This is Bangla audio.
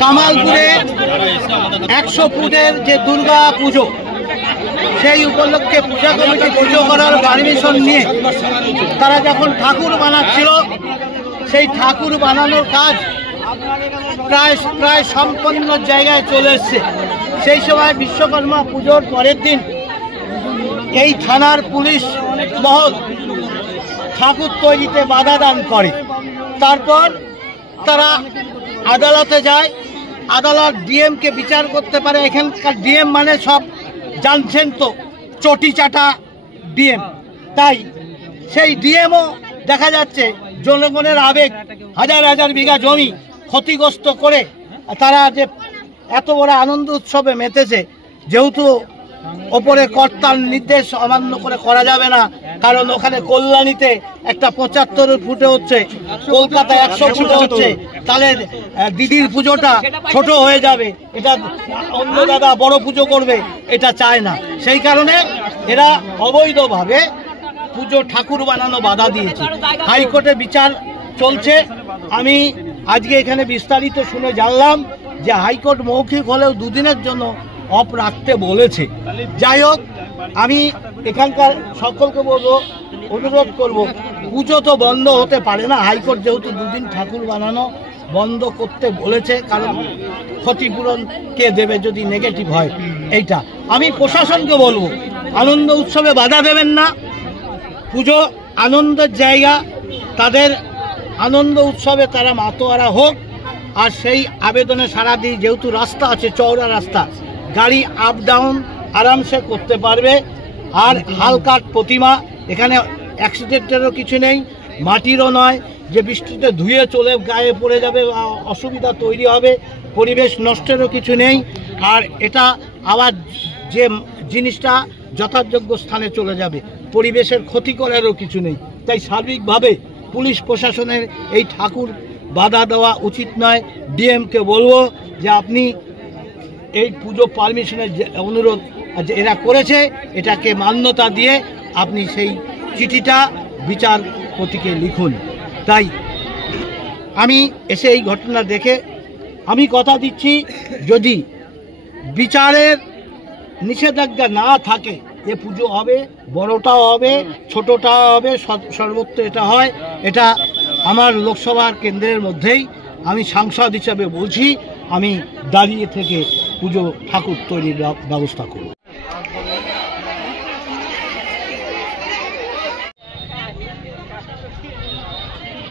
কামালপুরে 100 ফুটের যে দুর্গা পুজো, সেই উপলক্ষে পূজা কমিটি পুজো করার পারমিশন নিয়ে তারা যখন ঠাকুর বানাচ্ছিল, সেই ঠাকুর বানানোর কাজ প্রায় সম্পন্ন জায়গায় চলে এসছে। সেই সময় বিশ্বকর্মা পুজোর পরের দিন এই থানার পুলিশ মহল ঠাকুর তৈরিতে বাধা দান করে। তারপর তারা আদালতে যায়, আদালত ডিএমকে বিচার করতে পারে। এখানকার ডিএম মানে সব জানছেন তো, চটি চাটা ডিএম। তাই সেই ডিএমও দেখা যাচ্ছে জনগণের আবেগ, হাজার হাজার বিঘা জমি ক্ষতিগ্রস্ত করে তারা যে এত বড় আনন্দ উৎসবে মেতেছে, যেহেতু ওপরে কর্তার নির্দেশ অমান্য করে করা যাবে না, কারণ ওখানে কল্যাণীতে একটা 75 ফুটে হচ্ছে, কলকাতায় 100 ফুটে হচ্ছে, তাহলে দিদির পুজোটা ছোট হয়ে যাবে, এটা অন্য দাদা বড় পুজো করবে, এটা চায় না। সেই কারণে এরা অবৈধভাবে পুজো ঠাকুর বানানো বাধা দিয়েছে। হাইকোর্টে বিচার চলছে। আমি আজকে এখানে বিস্তারিত শুনে জানলাম যে হাইকোর্ট মৌখিক হলেও 2 দিনের জন্য অফ রাখতে বলেছে। যাই হোক, আমি এখানকার সকলকে বলবো, অনুরোধ করব, পুজো তো বন্ধ হতে পারে না। হাইকোর্ট যেহেতু 2 দিন ঠাকুর বানানো বন্ধ করতে বলেছে, কারণ ক্ষতিপূরণ কে দেবে যদি নেগেটিভ হয়। এইটা আমি প্রশাসনকে বলবো, আনন্দ উৎসবে বাধা দেবেন না। পুজো আনন্দের জায়গা, তাদের আনন্দ উৎসবে তারা মাতোয়ারা হোক। আর সেই আবেদনে সাড়া দিই, যেহেতু রাস্তা আছে, চওড়া রাস্তা, গাড়ি আপ ডাউন আরামসে করতে পারবে। আর হালকাট প্রতিমা, এখানে অ্যাক্সিডেন্টেরও কিছু নেই, মাটিরও নয় যে বৃষ্টিতে ধুয়ে চলে গায়ে পড়ে যাবে, অসুবিধা তৈরি হবে, পরিবেশ নষ্টেরও কিছু নেই। আর এটা আবার যে জিনিসটা যথাযোগ্য স্থানে চলে যাবে, পরিবেশের ক্ষতি করারও কিছু নেই। তাই সার্বিকভাবে পুলিশ প্রশাসনের এই ঠাকুর বাধা দেওয়া উচিত নয়। ডিএমকে বলবো যে আপনি এই পুজো পারমিশনের যে অনুরোধ এরা করেছে, এটাকে মান্যতা দিয়ে আপনি সেই চিঠিটা বিচারপতিকে লিখুন। তাই আমি এসে এই ঘটনা দেখে আমি কথা দিচ্ছি, যদি বিচারের নিষেধাজ্ঞা না থাকে, এ পুজো হবে, বড়টাও হবে, ছোটটাও হবে, সর্বত্র এটা হয়। এটা আমার লোকসভার কেন্দ্রের মধ্যেই আমি সাংসদ হিসাবে বলছি, আমি দাঁড়িয়ে থেকে পুজো ঠাকুর তৈরির ব্যবস্থা করব।